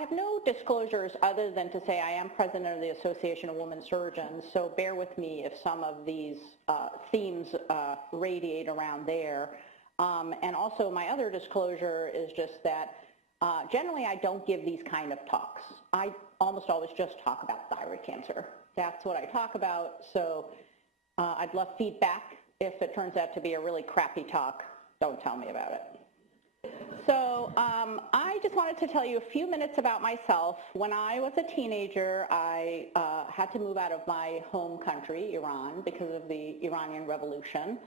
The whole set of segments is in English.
have no disclosures other than to say I am president of the Association of Women Surgeons, so bear with me if some of these themes radiate around there. And also my other disclosure is just that generally I don't give these kind of talks. I almost always just talk about thyroid cancer. That's what I talk about, so I'd love feedback. If it turns out to be a really crappy talk, don't tell me about it. So I just wanted to tell you a few minutes about myself. When I was a teenager, I had to move out of my home country, Iran, because of the Iranian Revolution,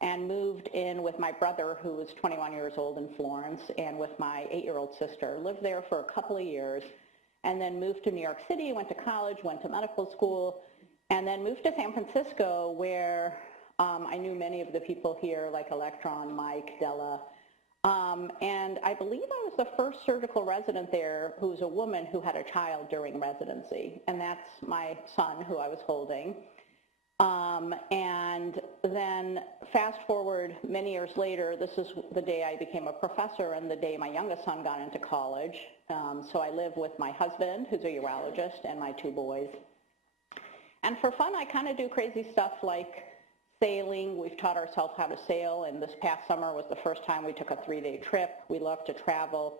and moved in with my brother, who was 21 years old, in Florence, and with my 8-year-old sister. Lived there for a couple of years, and then moved to New York City, went to college, went to medical school, and then moved to San Francisco, where I knew many of the people here, like Electron, Mike, Della, and I believe I was the first surgical resident there who was a woman who had a child during residency, and that's my son who I was holding. And then fast forward many years later, this is the day I became a professor and the day my youngest son got into college. So I live with my husband, who's a urologist, and my 2 boys. And for fun, I kind of do crazy stuff like sailing. We've taught ourselves how to sail, and this past summer was the first time we took a 3-day trip. We love to travel.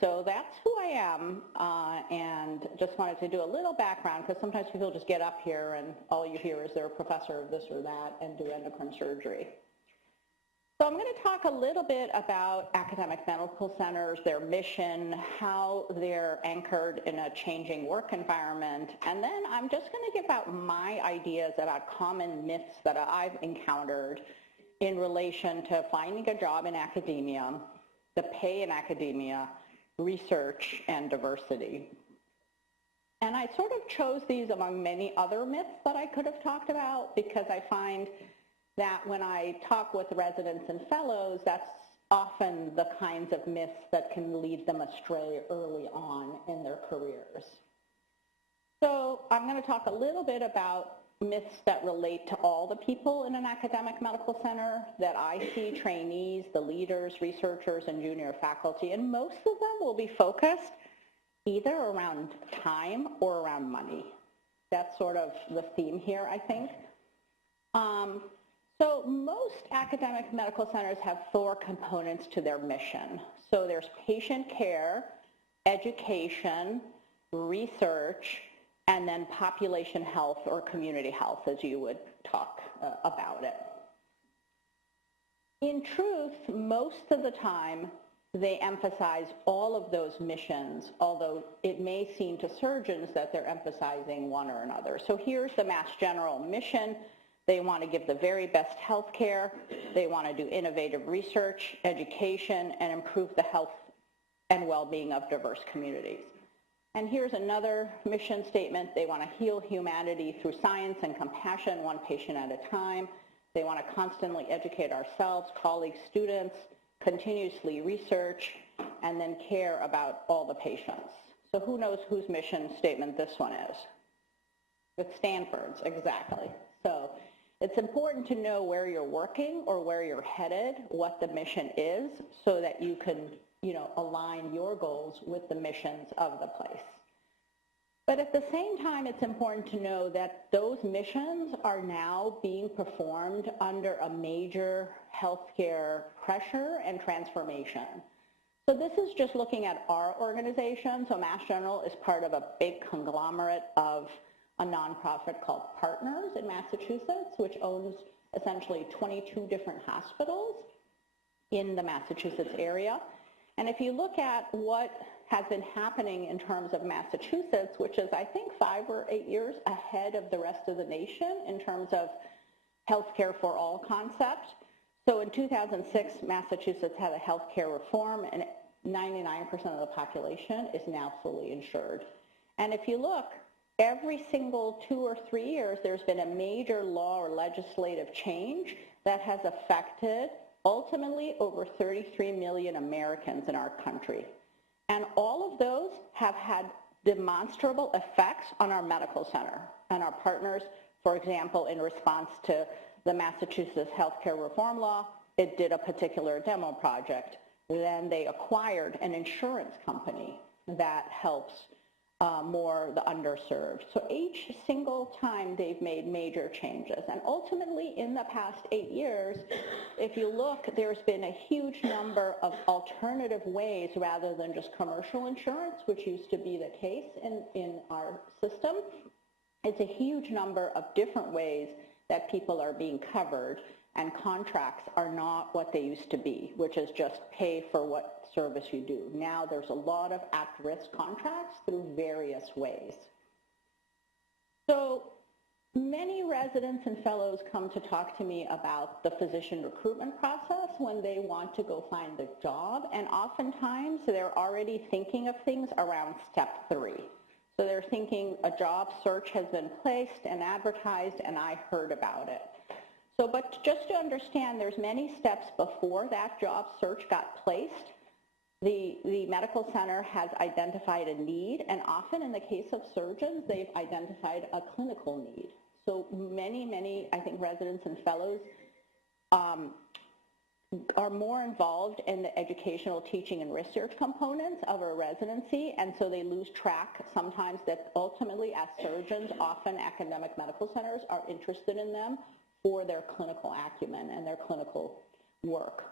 So that's who I am, and just wanted to do a little background, because sometimes people just get up here and all you hear is they're a professor of this or that and do endocrine surgery. So I'm going to talk a little bit about academic medical centers, their mission, how they're anchored in a changing work environment, and then I'm just going to give out my ideas about common myths that I've encountered in relation to finding a job in academia, the pay in academia, research, and diversity. And I sort of chose these among many other myths that I could have talked about, because I find that when I talk with residents and fellows, that's often the kinds of myths that can lead them astray early on in their careers. So I'm going to talk a little bit about myths that relate to all the people in an academic medical center that I see, trainees, the leaders, researchers, and junior faculty, and most of them will be focused either around time or around money. That's sort of the theme here, I think. So most academic medical centers have 4 components to their mission. So there's patient care, education, research, and then population health or community health, as you would talk about it. In truth, most of the time, they emphasize all of those missions, although it may seem to surgeons that they're emphasizing one or another. So here's the Mass General mission. They want to give the very best health care. They want to do innovative research, education, and improve the health and well-being of diverse communities. And here's another mission statement. They want to heal humanity through science and compassion, one patient at a time. They want to constantly educate ourselves, colleagues, students, continuously research, and then care about all the patients. So who knows whose mission statement this one is? It's Stanford's, exactly. So it's important to know where you're working or where you're headed, what the mission is, so that you can, align your goals with the missions of the place. But at the same time, it's important to know that those missions are now being performed under a major healthcare pressure and transformation. So this is just looking at our organization. So Mass General is part of a big conglomerate of a nonprofit called Partners in Massachusetts, which owns essentially 22 different hospitals in the Massachusetts area. And if you look at what has been happening in terms of Massachusetts, which is I think 5 or 8 years ahead of the rest of the nation in terms of healthcare for all concept. So in 2006, Massachusetts had a healthcare reform, and 99% of the population is now fully insured. And if you look, every single 2 or 3 years, there's been a major law or legislative change that has affected ultimately over 33 million Americans in our country. And all of those have had demonstrable effects on our medical center and our partners. For example, in response to the Massachusetts healthcare reform law, it did a particular demo project. Then they acquired an insurance company that helps more the underserved. So each single time they've made major changes. And ultimately, in the past 8 years, if you look, there's been a huge number of alternative ways rather than just commercial insurance, which used to be the case in our system. It's a huge number of different ways that people are being covered, and contracts are not what they used to be, which is just pay for what service you do. Now there's a lot of at-risk contracts through various ways. So many residents and fellows come to talk to me about the physician recruitment process when they want to go find a job, and oftentimes they're already thinking of things around step 3. So they're thinking a job search has been placed and advertised and I heard about it. So, but just to understand, there's many steps before that job search got placed. The medical center has identified a need, and often in the case of surgeons, they've identified a clinical need. So many, I think, residents and fellows are more involved in the educational, teaching, and research components of a residency, and so they lose track sometimes that ultimately, as surgeons, often academic medical centers are interested in them for their clinical acumen and their clinical work.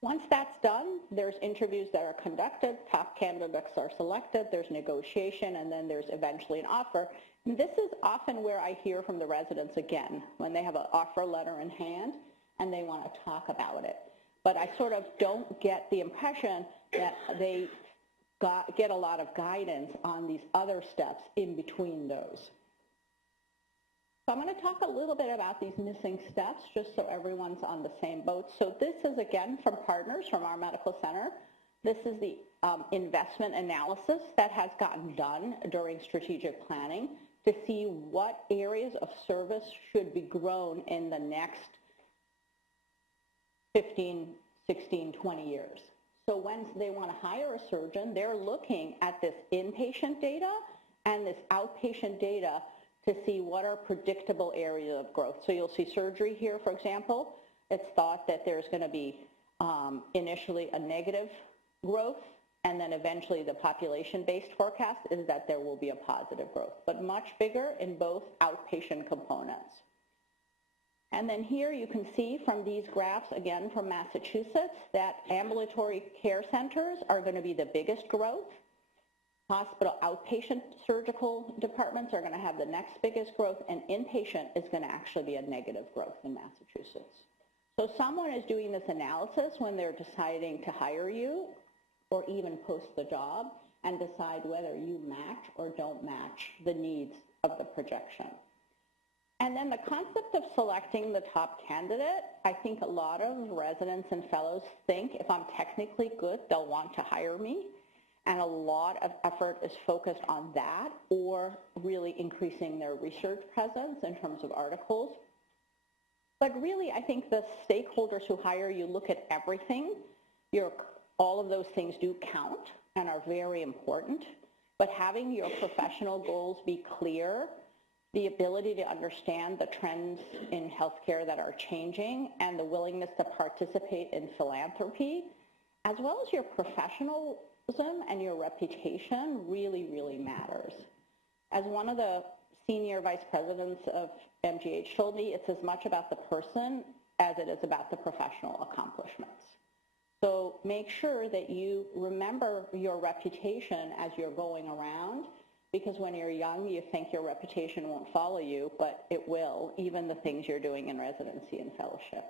Once that's done, there's interviews that are conducted, top candidates are selected, there's negotiation, and then there's eventually an offer. And this is often where I hear from the residents again, when they have an offer letter in hand and they want to talk about it. But I sort of don't get the impression that they get a lot of guidance on these other steps in between those. So I'm going to talk a little bit about these missing steps just so everyone's on the same boat. So this is, again, from partners from our medical center. This is the investment analysis that has gotten done during strategic planning to see what areas of service should be grown in the next 15, 16, 20 years. So when they want to hire a surgeon, they're looking at this inpatient data and this outpatient data to see what are predictable areas of growth. So you'll see surgery here, for example. It's thought that there's going to be initially a negative growth, and then eventually the population-based forecast is that there will be a positive growth, but much bigger in both outpatient components. And then here you can see from these graphs, again from Massachusetts, that ambulatory care centers are going to be the biggest growth. Hospital outpatient surgical departments are going to have the next biggest growth, and inpatient is going to actually be a negative growth in Massachusetts. So someone is doing this analysis when they're deciding to hire you or even post the job and decide whether you match or don't match the needs of the projection. And then the concept of selecting the top candidate, I think a lot of residents and fellows think if I'm technically good, they'll want to hire me. And a lot of effort is focused on that or really increasing their research presence in terms of articles. But really, I think the stakeholders who hire you look at everything. All of those things do count and are very important. But having your professional goals be clear, the ability to understand the trends in healthcare that are changing, and the willingness to participate in philanthropy, as well as your professionalism and your reputation really, really matters. As one of the senior vice presidents of MGH told me, it's as much about the person as it is about the professional accomplishments. So make sure that you remember your reputation as you're going around, because when you're young, you think your reputation won't follow you, but it will, even the things you're doing in residency and fellowship.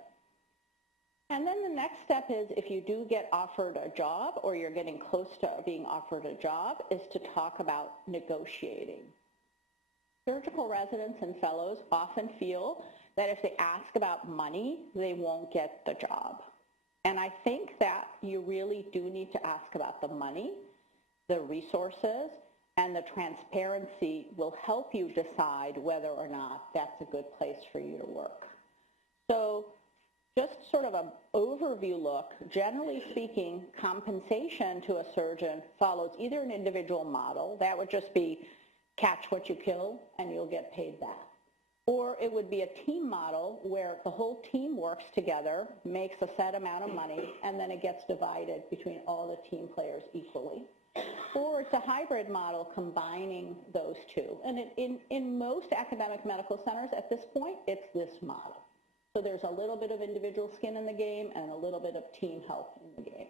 And then the next step is, if you do get offered a job or you're getting close to being offered a job, is to talk about negotiating. Surgical residents and fellows often feel that if they ask about money, they won't get the job. And I think that you really do need to ask about the money, the resources, and the transparency will help you decide whether or not that's a good place for you to work. So just sort of an overview look, generally speaking, compensation to a surgeon follows either an individual model, that would just be catch what you kill and you'll get paid that. Or it would be a team model where the whole team works together, makes a set amount of money, and then it gets divided between all the team players equally. Or it's a hybrid model combining those two. And in most academic medical centers at this point, it's this model. So there's a little bit of individual skin in the game and a little bit of team help in the game.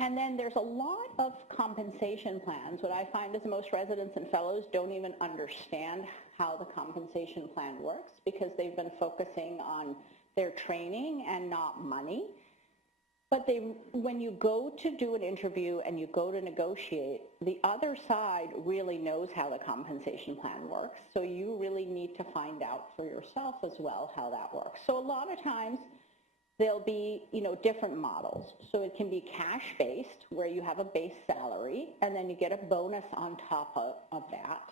And then there's a lot of compensation plans. What I find is most residents and fellows don't even understand how the compensation plan works because they've been focusing on their training and not money. But when you go to do an interview and you go to negotiate, the other side really knows how the compensation plan works. So you really need to find out for yourself as well how that works. So a lot of times there'll be, different models. So it can be cash-based, where you have a base salary, and then you get a bonus on top of that.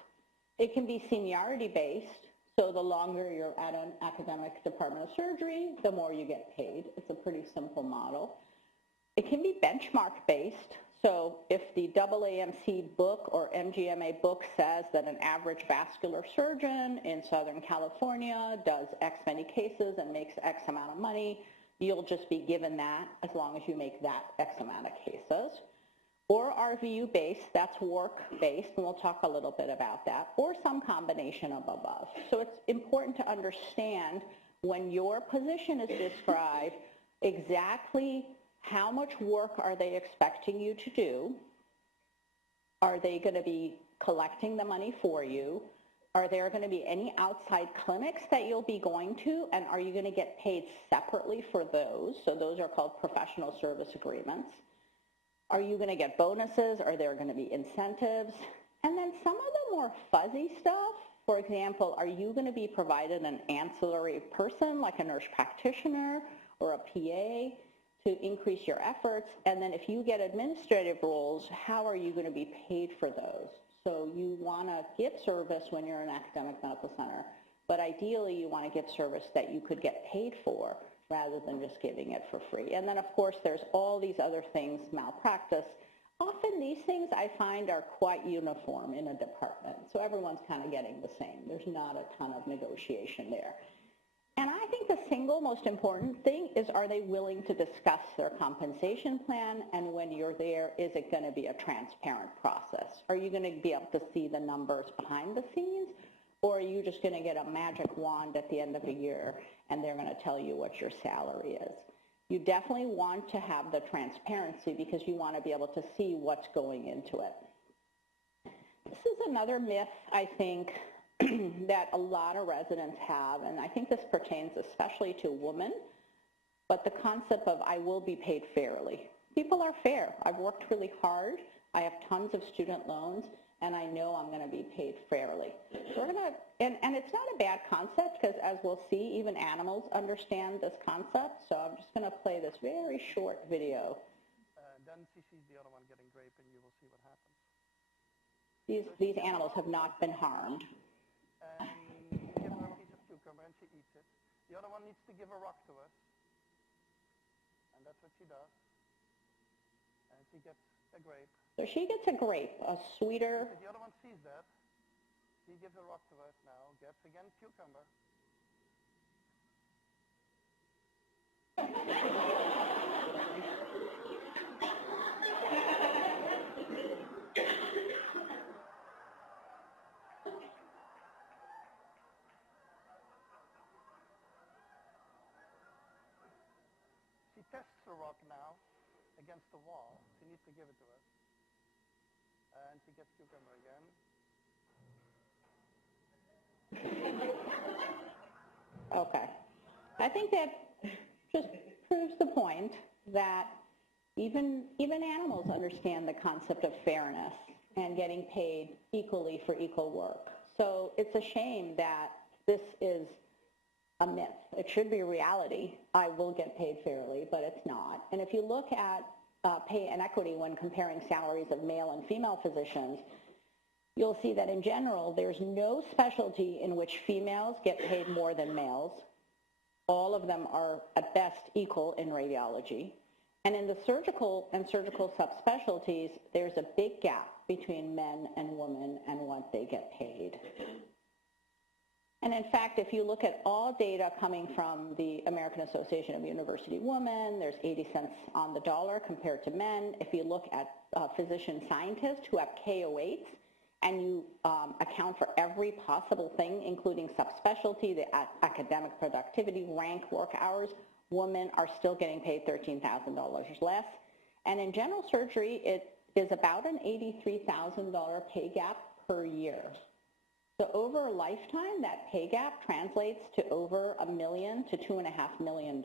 It can be seniority-based, so the longer you're at an academic department of surgery, the more you get paid. It's a pretty simple model. It can be benchmark-based, so if the AAMC book or MGMA book says that an average vascular surgeon in Southern California does X many cases and makes X amount of money, you'll just be given that as long as you make that X amount of cases. Or RVU-based, that's work-based, and we'll talk a little bit about that, or some combination of above. So it's important to understand when your position is described exactly how much work are they expecting you to do? Are they going to be collecting the money for you? Are there going to be any outside clinics that you'll be going to, and are you going to get paid separately for those? So those are called professional service agreements. Are you going to get bonuses? Are there going to be incentives? And then some of the more fuzzy stuff, for example, are you going to be provided an ancillary person like a nurse practitioner or a PA to increase your efforts? And then if you get administrative roles, how are you going to be paid for those? So you want to give service when you're in an academic medical center, but ideally you want to give service that you could get paid for rather than just giving it for free. And then of course there's all these other things, malpractice. Often these things I find are quite uniform in a department, so everyone's kind of getting the same. There's not a ton of negotiation there. And I think the single most important thing is, are they willing to discuss their compensation plan? And when you're there, is it going to be a transparent process? Are you going to be able to see the numbers behind the scenes? Or are you just going to get a magic wand at the end of the year and they're going to tell you what your salary is? You definitely want to have the transparency because you want to be able to see what's going into it. This is another myth, I think, that a lot of residents have, and I think this pertains especially to women, but the concept of I will be paid fairly. People are fair. I've worked really hard. I have tons of student loans, and I know I'm going to be paid fairly. We're going to, and it's not a bad concept because as we'll see, even animals understand this concept. So I'm just going to play this very short video. Then she sees the other one getting raped, and you will see what happens. These animals have not been harmed. And you give her a piece of cucumber and she eats it. The other one needs to give a rock to us. And that's what she does. And she gets a grape. So she gets a grape, a sweeter. If the other one sees that, she gives a rock to us now, gets again cucumber. She tests the rock now against the wall. She needs to give it to us. And she gets cucumber again. Okay. I think that just proves the point that even animals understand the concept of fairness and getting paid equally for equal work. So it's a shame that this is a myth. It should be a reality. I will get paid fairly, but it's not. And if you look at pay inequity when comparing salaries of male and female physicians, you'll see that in general, there's no specialty in which females get paid more than males. All of them are at best equal in radiology. And in the surgical and surgical subspecialties, there's a big gap between men and women and what they get paid. And in fact, if you look at all data coming from the American Association of University Women, there's 80 cents on the dollar compared to men. If you look at physician scientists who have KO8s, and you account for every possible thing, including subspecialty, the academic productivity, rank, work hours, women are still getting paid $13,000 less. And in general surgery, it is about an $83,000 pay gap per year. So over a lifetime, that pay gap translates to over $1 million to $2.5 million.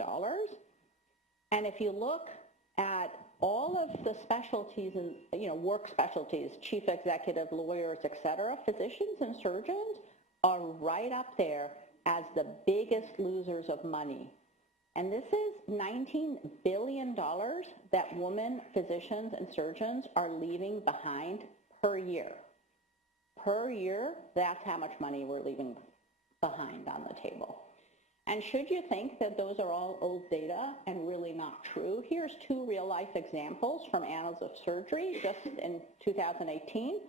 And if you look at all of the specialties and, work specialties, chief executive, lawyers, et cetera, physicians and surgeons are right up there as the biggest losers of money. And this is $19 billion that women physicians and surgeons are leaving behind per year. Per year, that's how much money we're leaving behind on the table. And should you think that those are all old data and really not true, here's 2 real-life examples from Annals of Surgery just in 2018.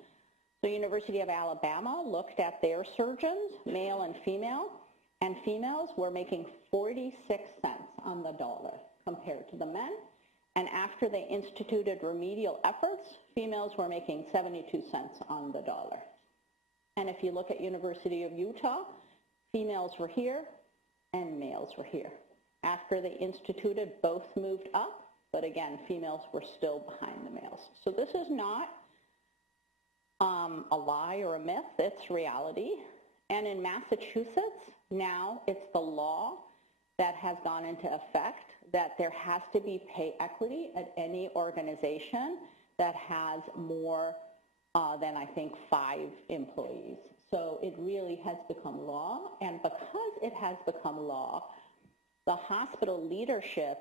The University of Alabama looked at their surgeons, male and female, and females were making 46 cents on the dollar compared to the men. And after they instituted remedial efforts, females were making 72 cents on the dollar. And if you look at University of Utah, females were here and males were here. After they instituted, both moved up, but again, females were still behind the males. So this is not a lie or a myth, it's reality. And in Massachusetts, now it's the law that has gone into effect that there has to be pay equity at any organization that has more than, I think, 5 employees. So it really has become law, and because it has become law, the hospital leadership,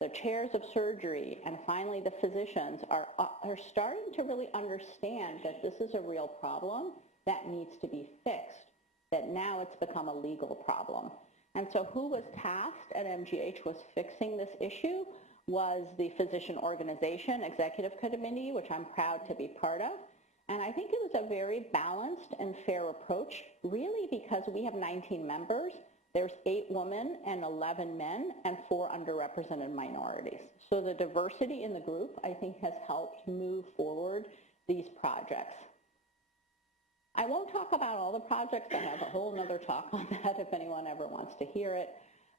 the chairs of surgery, and finally the physicians are starting to really understand that this is a real problem that needs to be fixed, that now it's become a legal problem. And so who was tasked at MGH with fixing this issue was the Physician Organization Executive Committee, which I'm proud to be part of. And I think it was a very balanced and fair approach, really because we have 19 members. There's 8 women and 11 men and 4 underrepresented minorities. So the diversity in the group, I think, has helped move forward these projects. I won't talk about all the projects. I have a whole nother talk on that if anyone ever wants to hear it.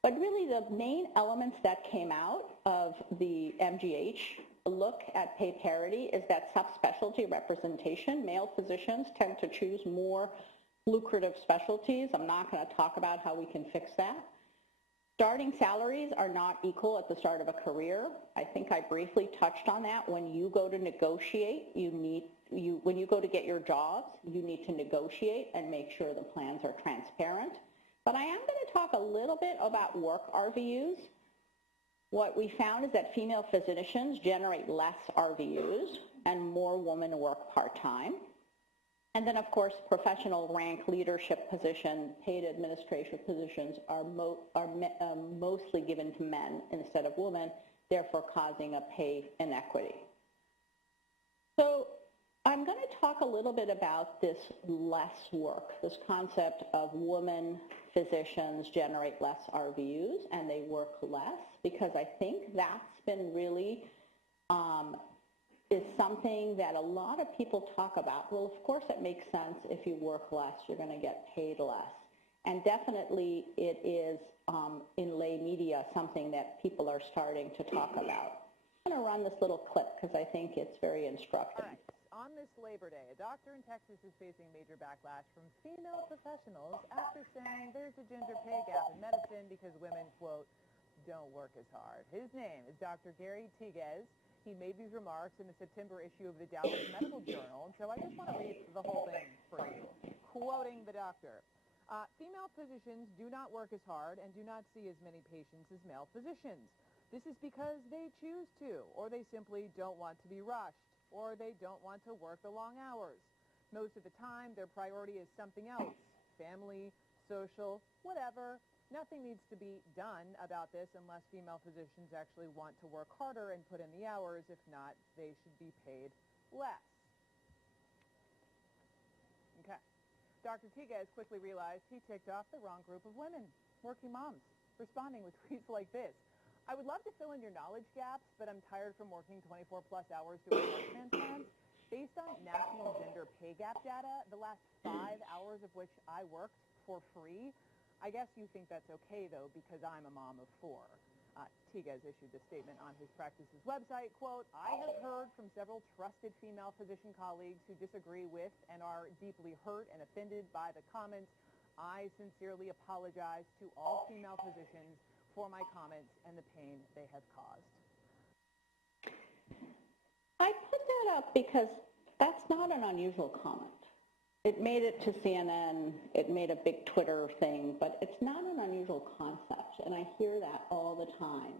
But really the main elements that came out of the MGH look at pay parity is that subspecialty representation. Male physicians tend to choose more lucrative specialties. I'm not going to talk about how we can fix that. Starting salaries are not equal at the start of a career. I think I briefly touched on that. When you go to negotiate, when you go to get your jobs, you need to negotiate and make sure the plans are transparent. But I am going to talk a little bit about work RVUs. What we found is that female physicians generate less RVUs and more women work part-time. And then, of course, professional rank leadership position, paid administrative positions are mostly given to men instead of women, therefore causing a pay inequity. So I'm going to talk a little bit about this less work, this concept of women physicians generate less RVUs and they work less, because I think that's been really is something that a lot of people talk about. Well, of course it makes sense. If you work less, you're going to get paid less. And definitely it is in lay media something that people are starting to talk about. I'm going to run this little clip because I think it's very instructive. All right. On this Labor Day, a doctor in Texas is facing major backlash from female professionals after saying there's a gender pay gap in medicine because women, quote, don't work as hard. His name is Dr. Gary Tiguez. He made these remarks in the September issue of the Dallas Medical Journal, and so I just want to read the whole thing for you, quoting the doctor. Female physicians do not work as hard and do not see as many patients as male physicians. This is because they choose to, or they simply don't want to be rushed, or they don't want to work the long hours. Most of the time, their priority is something else, family, social, whatever. Nothing needs to be done about this unless female physicians actually want to work harder and put in the hours. If not, they should be paid less. Okay. Dr. Tiguez quickly realized he ticked off the wrong group of women, working moms, responding with tweets like this. I would love to fill in your knowledge gaps, but I'm tired from working 24-plus hours doing work transplants. Based on national gender pay gap data, the last 5 hours of which I worked for free, I guess you think that's okay, though, because I'm a mom of 4. Tiguez issued the statement on his practice's website, quote, I have heard from several trusted female physician colleagues who disagree with and are deeply hurt and offended by the comments. I sincerely apologize to all female physicians for my comments and the pain they have caused. I put that up because that's not an unusual comment. It made it to CNN, it made a big Twitter thing, but it's not an unusual concept, and I hear that all the time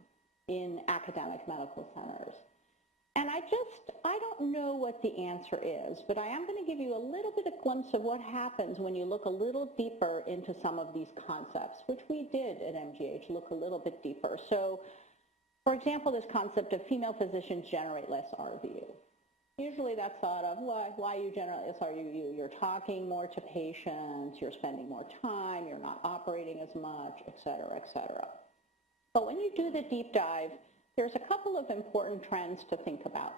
in academic medical centers. And I don't know what the answer is, but I am going to give you a little bit of glimpse of what happens when you look a little deeper into some of these concepts, which we did at MGH, look a little bit deeper. So, for example, this concept of female physicians generate less RVU. Usually that's thought of, why you generate less RVU? You're talking more to patients, you're spending more time, you're not operating as much, et cetera, et cetera. But when you do the deep dive, there's a couple of important trends to think about.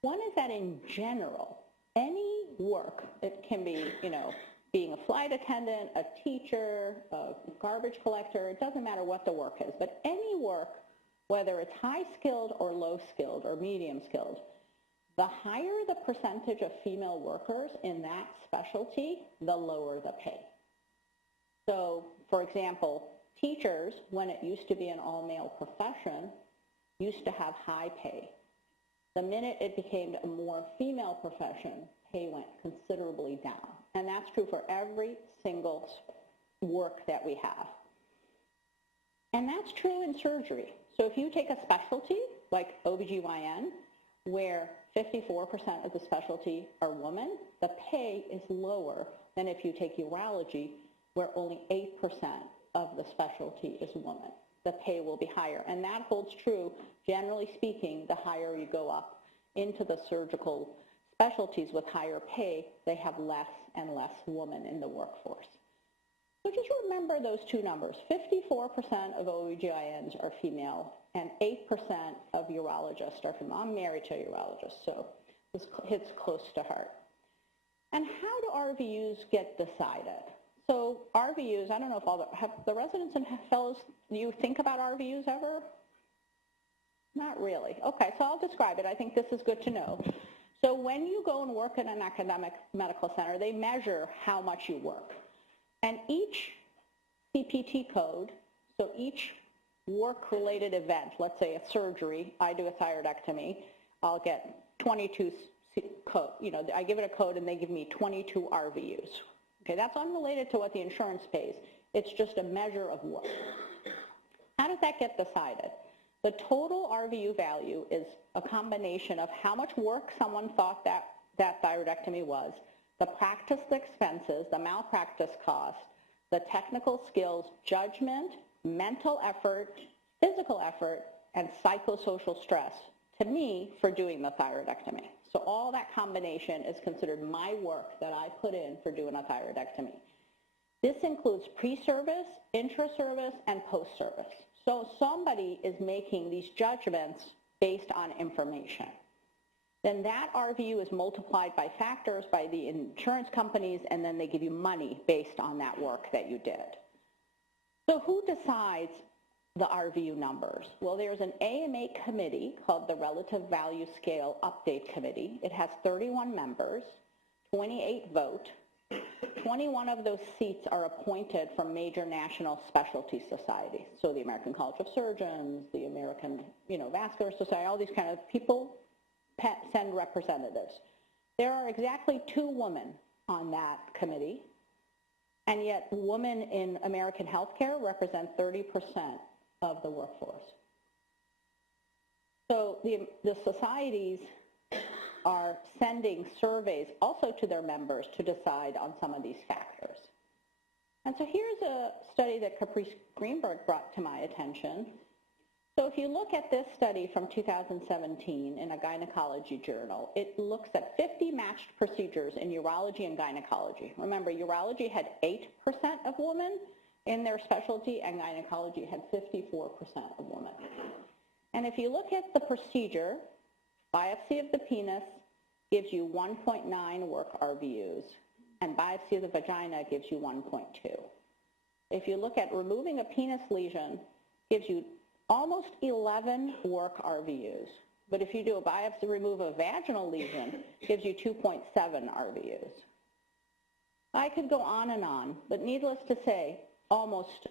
One is that in general, any work, it can be, being a flight attendant, a teacher, a garbage collector, it doesn't matter what the work is, but any work, whether it's high-skilled or low-skilled or medium-skilled, the higher the percentage of female workers in that specialty, the lower the pay. So, for example, teachers, when it used to be an all-male profession, used to have high pay. The minute it became a more female profession, pay went considerably down. And that's true for every single work that we have. And that's true in surgery. So if you take a specialty like OBGYN, where 54% of the specialty are women, the pay is lower than if you take urology, where only 8% of the specialty is women. The pay will be higher. And that holds true, generally speaking, the higher you go up into the surgical specialties with higher pay, they have less and less women in the workforce. So just remember those two numbers. 54% of OBGYNs are female and 8% of urologists are female. I'm married to a urologist, so this hits close to heart. And how do RVUs get decided? So RVUs, I don't know if have the residents and fellows, do you think about RVUs ever? Not really. Okay, so I'll describe it. I think this is good to know. So when you go and work in an academic medical center, they measure how much you work. And each CPT code, so each work-related event, let's say a surgery, I do a thyroidectomy, I'll get 22 code. I give it a code and they give me 22 RVUs. Okay, that's unrelated to what the insurance pays. It's just a measure of work. How does that get decided? The total RVU value is a combination of how much work someone thought that thyroidectomy was, the practice expenses, the malpractice cost, the technical skills, judgment, mental effort, physical effort, and psychosocial stress, to me, for doing the thyroidectomy. So all that combination is considered my work that I put in for doing a thyroidectomy. This includes pre-service, intra-service, and post-service. So somebody is making these judgments based on information. Then that RVU is multiplied by factors by the insurance companies, and then they give you money based on that work that you did. So who decides the RVU numbers? Well, there's an AMA committee called the Relative Value Scale Update Committee. It has 31 members, 28 vote. 21 of those seats are appointed from major national specialty societies. So the American College of Surgeons, the American Vascular Society, all these kind of people send representatives. There are exactly 2 women on that committee, and yet women in American healthcare represent 30% of the workforce. So the societies are sending surveys also to their members to decide on some of these factors. And so here's a study that Caprice Greenberg brought to my attention. So if you look at this study from 2017 in a gynecology journal, it looks at 50 matched procedures in urology and gynecology. Remember, urology had 8% of women in their specialty, and gynecology had 54% of women. And if you look at the procedure, biopsy of the penis gives you 1.9 work RVUs, and biopsy of the vagina gives you 1.2. If you look at removing a penis lesion, gives you almost 11 work RVUs. But if you do a biopsy, remove a vaginal lesion, gives you 2.7 RVUs. I could go on, but needless to say, almost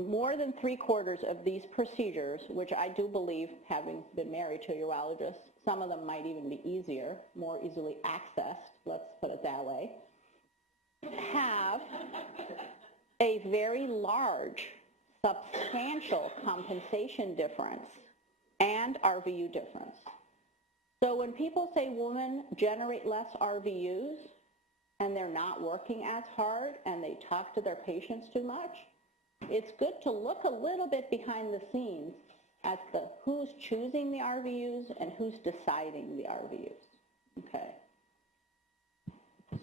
more than 3/4 of these procedures, which I do believe, having been married to a urologist, some of them might even be easier, more easily accessed, let's put it that way, have a very large, substantial compensation difference and RVU difference. So when people say women generate less RVUs and they're not working as hard and they talk to their patients too much, it's good to look a little bit behind the scenes as to who's choosing the RVUs and who's deciding the RVUs. Okay.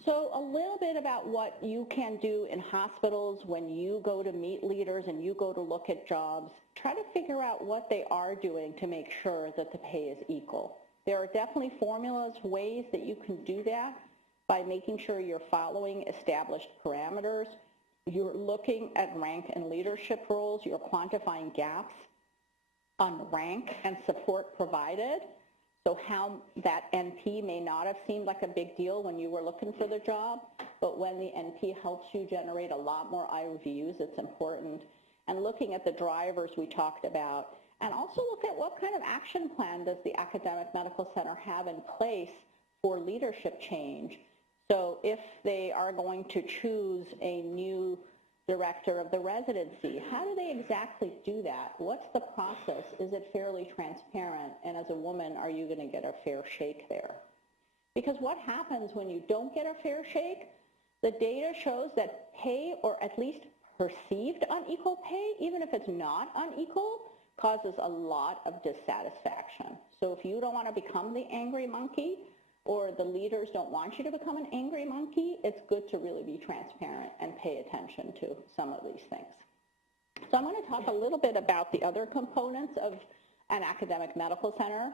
So a little bit about what you can do in hospitals when you go to meet leaders and you go to look at jobs. Try to figure out what they are doing to make sure that the pay is equal. There are definitely formulas, ways that you can do that by making sure you're following established parameters. You're looking at rank and leadership roles. You're quantifying gaps on rank and support provided. So how that NP may not have seemed like a big deal when you were looking for the job, but when the NP helps you generate a lot more IRVUs, it's important. And looking at the drivers we talked about, and also look at what kind of action plan does the academic medical center have in place for leadership change. So if they are going to choose a new director of the residency, how do they exactly do that? What's the process? Is it fairly transparent? And as a woman, are you going to get a fair shake there? Because what happens when you don't get a fair shake? The data shows that pay, or at least perceived unequal pay, even if it's not unequal, causes a lot of dissatisfaction. So if you don't want to become the angry monkey, or the leaders don't want you to become an angry monkey, it's good to really be transparent and pay attention to some of these things. So I'm going to talk a little bit about the other components of an academic medical center.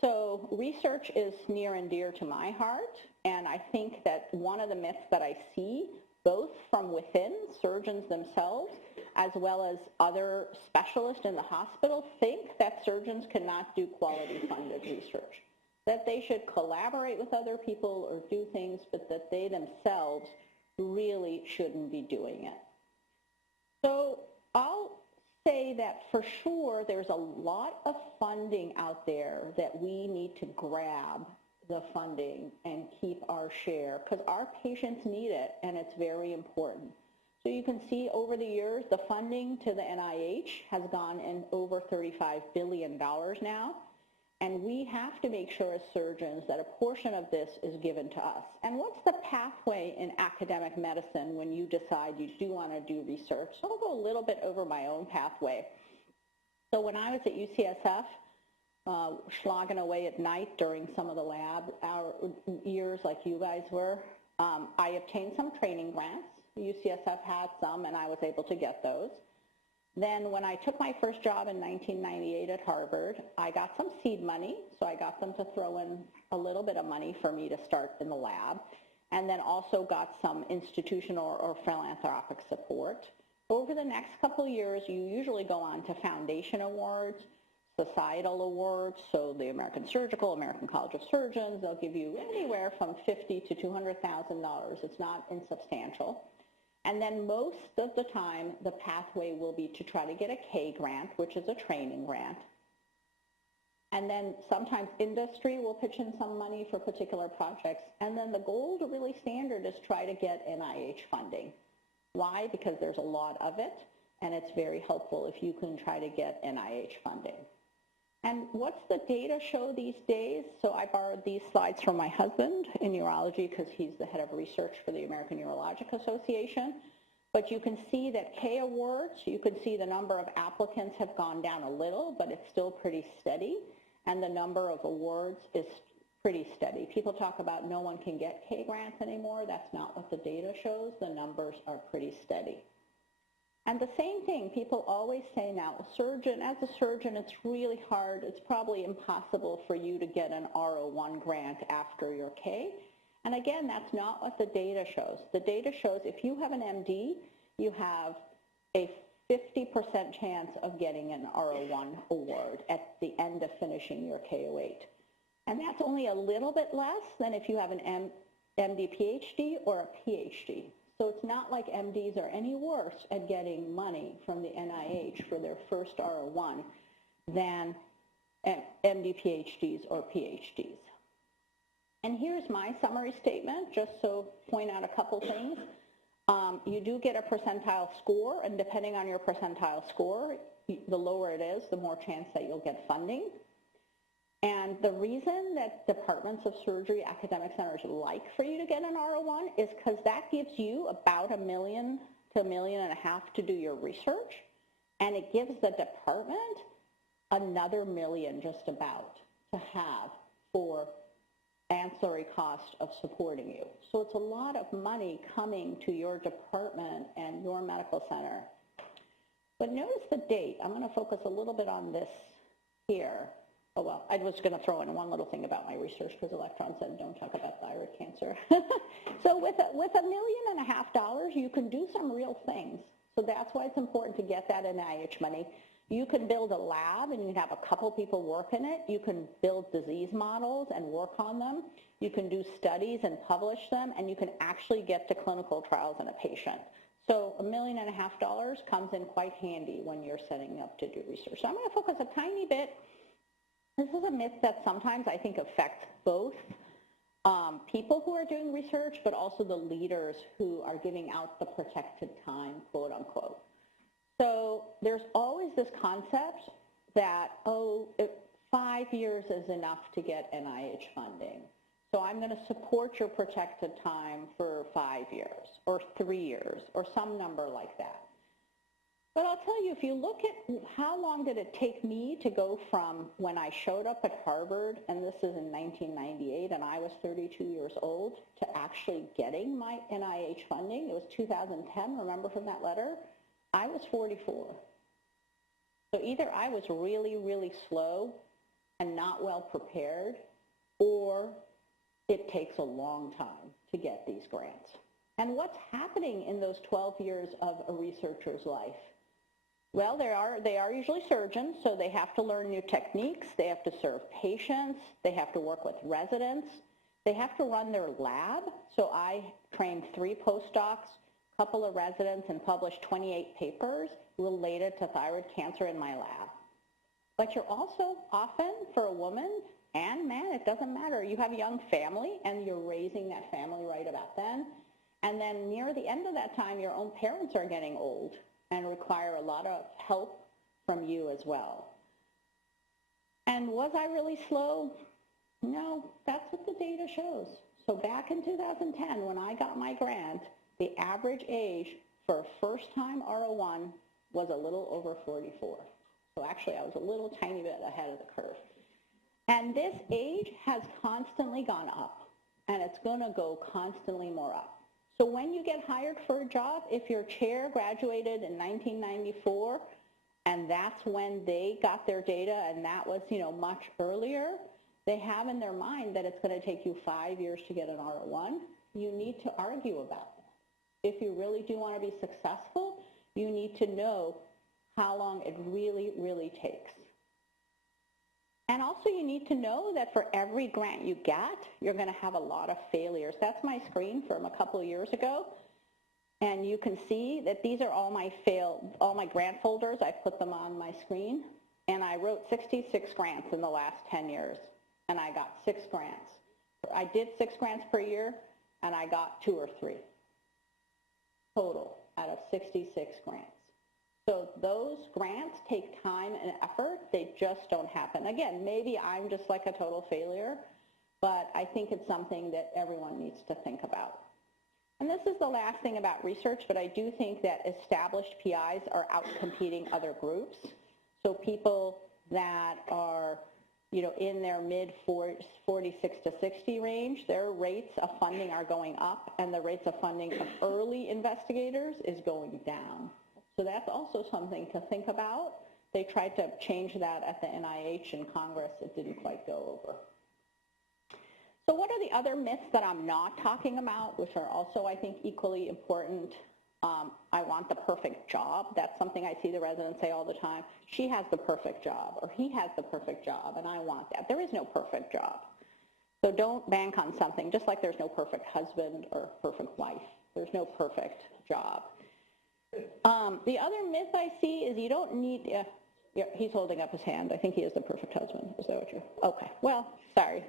So research is near and dear to my heart, and I think that one of the myths that I see, both from within surgeons themselves, as well as other specialists in the hospital, think that surgeons cannot do quality-funded research, that they should collaborate with other people or do things, but that they themselves really shouldn't be doing it. So I'll say that for sure there's a lot of funding out there that we need to grab the funding and keep our share, because our patients need it and it's very important. So you can see over the years the funding to the NIH has gone in over $35 billion now. And we have to make sure as surgeons that a portion of this is given to us. And what's the pathway in academic medicine when you decide you do want to do research? So I'll go a little bit over my own pathway. So when I was at UCSF, slogging away at night during some of the lab years like you guys were, I obtained some training grants. UCSF had some, and I was able to get those. Then when I took my first job in 1998 at Harvard, I got some seed money, so I got them to throw in a little bit of money for me to start in the lab, and then also got some institutional or philanthropic support. Over the next couple of years, you usually go on to foundation awards, societal awards, so the American Surgical, American College of Surgeons, they'll give you anywhere from $50,000 to $200,000. It's not insubstantial. And then most of the time, the pathway will be to try to get a K grant, which is a training grant. And then sometimes industry will pitch in some money for particular projects. And then the gold really standard is try to get NIH funding. Why? Because there's a lot of it, and it's very helpful if you can try to get NIH funding. And what's the data show these days? So I borrowed these slides from my husband in urology because he's the head of research for the American Urologic Association. But you can see that K awards, you can see the number of applicants have gone down a little, but it's still pretty steady, and the number of awards is pretty steady. People talk about no one can get K grants anymore. That's not what the data shows. The numbers are pretty steady. And the same thing, people always say now, as a surgeon, it's really hard. It's probably impossible for you to get an R01 grant after your K. And again, that's not what the data shows. The data shows if you have an MD, you have a 50% chance of getting an R01 award at the end of finishing your K08. And that's only a little bit less than if you have an MD PhD or a PhD. So it's not like MDs are any worse at getting money from the NIH for their first R01 than MD PhDs or PhDs. And here's my summary statement, just so point out a couple things. You do get a percentile score, and depending on your percentile score, the lower it is, the more chance that you'll get funding. And the reason that departments of surgery, academic centers like for you to get an R01 is because that gives you about $1 million to $1.5 million to do your research, and it gives the department another $1 million just about to have for ancillary cost of supporting you. So it's a lot of money coming to your department and your medical center. But notice the date. I'm going to focus a little bit on this here. Oh, well, I was going to throw in one little thing about my research because Electron said don't talk about thyroid cancer. So with $1.5 million, you can do some real things. So that's why it's important to get that NIH money. You can build a lab and you can have a couple people work in it. You can build disease models and work on them. You can do studies and publish them, and you can actually get to clinical trials in a patient. So $1.5 million comes in quite handy when you're setting up to do research. So I'm going to focus a tiny bit. This is a myth that sometimes I think affects both people who are doing research, but also the leaders who are giving out the protected time, quote unquote. So there's always this concept that, 5 years is enough to get NIH funding. So I'm going to support your protected time for 5 years or 3 years or some number like that. But I'll tell you, if you look at how long did it take me to go from when I showed up at Harvard, and this is in 1998, and I was 32 years old, to actually getting my NIH funding, it was 2010, remember from that letter? I was 44. So either I was really, really slow and not well prepared, or it takes a long time to get these grants. And what's happening in those 12 years of a researcher's life? Well, they are usually surgeons, so they have to learn new techniques, they have to serve patients, they have to work with residents, they have to run their lab. So I trained 3 postdocs, a couple of residents, and published 28 papers related to thyroid cancer in my lab. But you're also often, for a woman and man, it doesn't matter, you have a young family and you're raising that family right about then. And then near the end of that time, your own parents are getting old and require a lot of help from you as well. And was I really slow? No, that's what the data shows. So back in 2010, when I got my grant, the average age for a first-time R01 was a little over 44. So actually, I was a little tiny bit ahead of the curve. And this age has constantly gone up, and it's going to go constantly more up. So when you get hired for a job, if your chair graduated in 1994, and that's when they got their data, and that was, much earlier, they have in their mind that it's going to take you 5 years to get an R01. You need to argue about that. If you really do want to be successful, you need to know how long it really, really takes. And also you need to know that for every grant you get, you're going to have a lot of failures. That's my screen from a couple of years ago. And you can see that these are all my grant folders. I put them on my screen. And I wrote 66 grants in the last 10 years. And I got 6 grants. I did 6 grants per year, and I got 2 or 3 total out of 66 grants. So those grants take time and effort. They just don't happen. Again, maybe I'm just like a total failure, but I think it's something that everyone needs to think about. And this is the last thing about research, but I do think that established PIs are outcompeting other groups. So people that are, you know, in their mid 46 to 60 range, their rates of funding are going up, and the rates of funding of early investigators is going down. So that's also something to think about. They tried to change that at the NIH and Congress. It didn't quite go over. So what are the other myths that I'm not talking about, which are also, I think, equally important? I want the perfect job. That's something I see the residents say all the time. She has the perfect job, or he has the perfect job, and I want that. There is no perfect job. So don't bank on something, just like there's no perfect husband or perfect wife. There's no perfect job. The other myth I see is you don't need, yeah, he's holding up his hand. I think he is the perfect husband. Is that what you're, okay, well, sorry.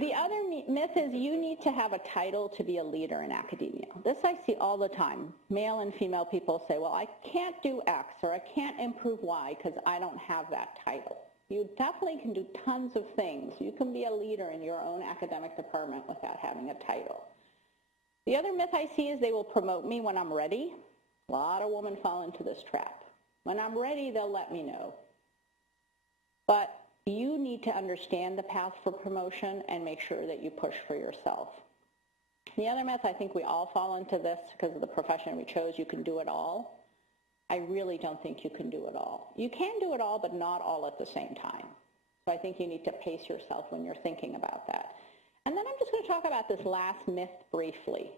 The other myth is you need to have a title to be a leader in academia. This I see all the time. Male and female people say, well, I can't do X or I can't improve Y because I don't have that title. You definitely can do tons of things. You can be a leader in your own academic department without having a title. The other myth I see is they will promote me when I'm ready. A lot of women fall into this trap. When I'm ready, they'll let me know. But you need to understand the path for promotion and make sure that you push for yourself. The other myth, I think we all fall into this because of the profession we chose, you can do it all. I really don't think you can do it all. You can do it all, but not all at the same time. So I think you need to pace yourself when you're thinking about that. And then I'm just going to talk about this last myth briefly.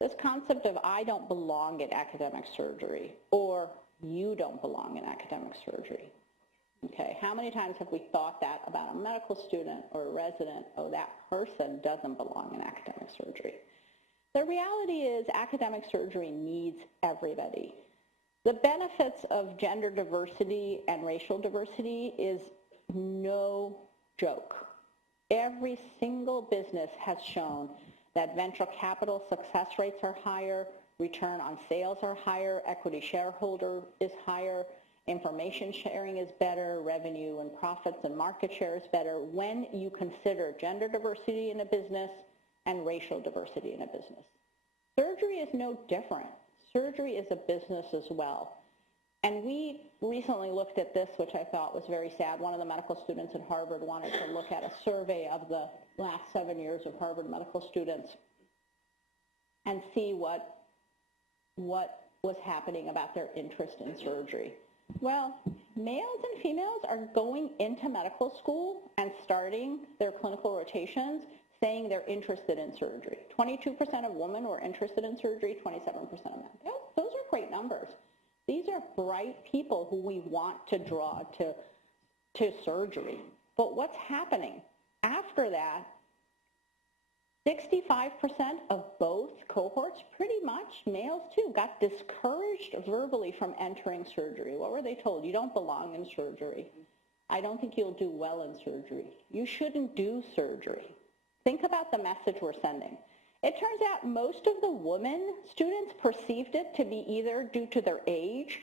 This concept of I don't belong in academic surgery, or you don't belong in academic surgery. Okay, how many times have we thought that about a medical student or a resident? Oh, that person doesn't belong in academic surgery. The reality is academic surgery needs everybody. The benefits of gender diversity and racial diversity is no joke. Every single business has shown that venture capital success rates are higher, return on sales are higher, equity shareholder is higher, information sharing is better, revenue and profits and market share is better when you consider gender diversity in a business and racial diversity in a business. Surgery is no different. Surgery is a business as well. And we recently looked at this, which I thought was very sad. One of the medical students at Harvard wanted to look at a survey of the last 7 years of Harvard medical students and see what was happening about their interest in surgery. Well, males and females are going into medical school and starting their clinical rotations saying they're interested in surgery. 22% of women were interested in surgery, 27% of men. Those are great numbers. These are bright people who we want to draw to surgery. But what's happening? After that, 65% of both cohorts, pretty much, males too, got discouraged verbally from entering surgery. What were they told? You don't belong in surgery. I don't think you'll do well in surgery. You shouldn't do surgery. Think about the message we're sending. It turns out most of the women students perceived it to be either due to their age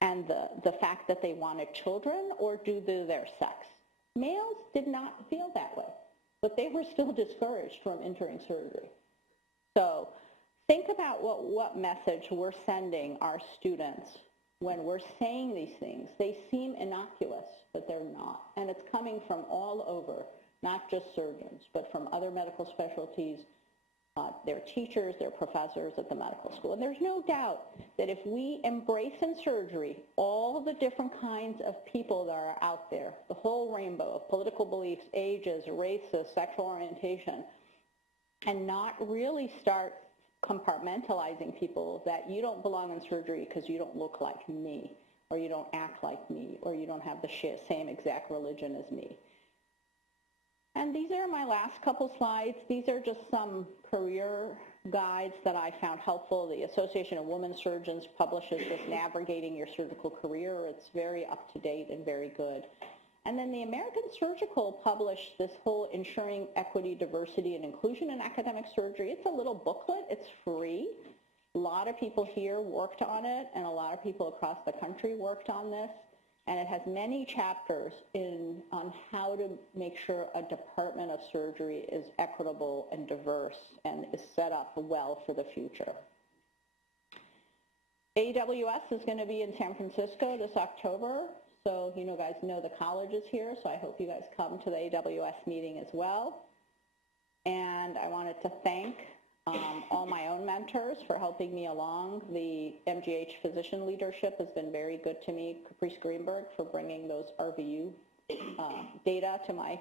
and the fact that they wanted children or due to their sex. Males did not feel that way, but they were still discouraged from entering surgery. So think about what message we're sending our students when we're saying these things. They seem innocuous, but they're not. And it's coming from all over, not just surgeons, but from other medical specialties, their teachers, their professors at the medical school. And there's no doubt that if we embrace in surgery all the different kinds of people that are out there, the whole rainbow of political beliefs, ages, races, sexual orientation, and not really start compartmentalizing people that you don't belong in surgery because you don't look like me, or you don't act like me, or you don't have the same exact religion as me. And these are my last couple slides. These are just some career guides that I found helpful. The Association of Women Surgeons publishes this Navigating Your Surgical Career. It's very up to date and very good. And then the American Surgical published this whole Ensuring Equity, Diversity, and Inclusion in Academic Surgery. It's a little booklet. It's free. A lot of people here worked on it, and a lot of people across the country worked on this. And it has many chapters on how to make sure a department of surgery is equitable and diverse and is set up well for the future. AWS is going to be in San Francisco this October. So you guys know the college is here, so I hope you guys come to the AWS meeting as well. And I wanted to thank all my own mentors for helping me along. The MGH physician leadership has been very good to me. Caprice Greenberg for bringing those RVU data to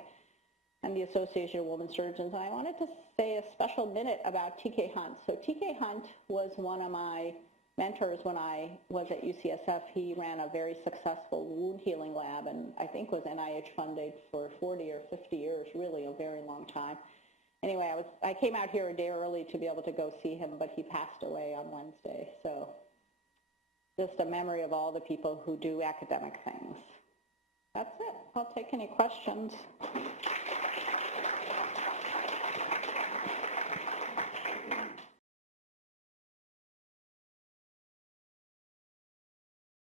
and the Association of Women Surgeons. And I wanted to say a special minute about TK Hunt. So TK Hunt was one of my mentors when I was at UCSF. He ran a very successful wound healing lab and I think was NIH funded for 40 or 50 years, really a very long time. Anyway, I came out here a day early to be able to go see him, but he passed away on Wednesday. So just a memory of all the people who do academic things. That's it. I'll take any questions.